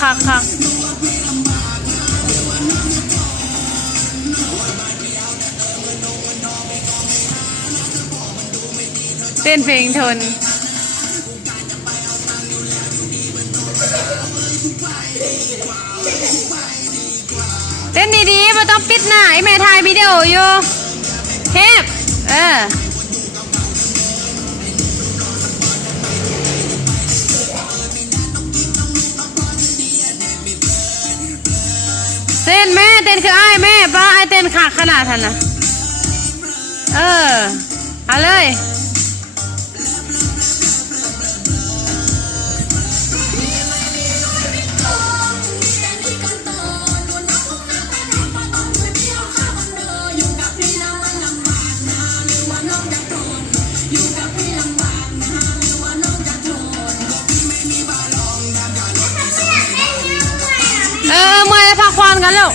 คักเต้นเพลงทนเต้นดีๆไม่ต้องปิดหน้าไอ้แม่ถ่ายวิดีโออยู่เทปเต้นแม่เต้นคือไอ้แม่ป้าไอ้เต้นขาดขนาดทันนะเอาเลยเมื่อยพักผ่อนกันแล้ว